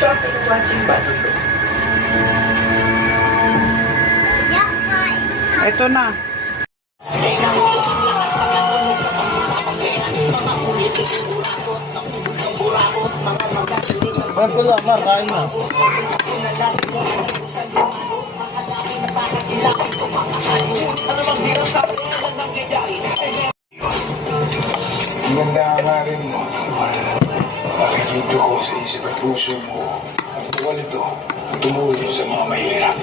Stop watching Battle Show. Ito na. Ano pala, ma, kain na. Ganda nga rin mo. Nakikita ko sa isip at puso mo ang buwan ito at tumulong sa mga mahirap.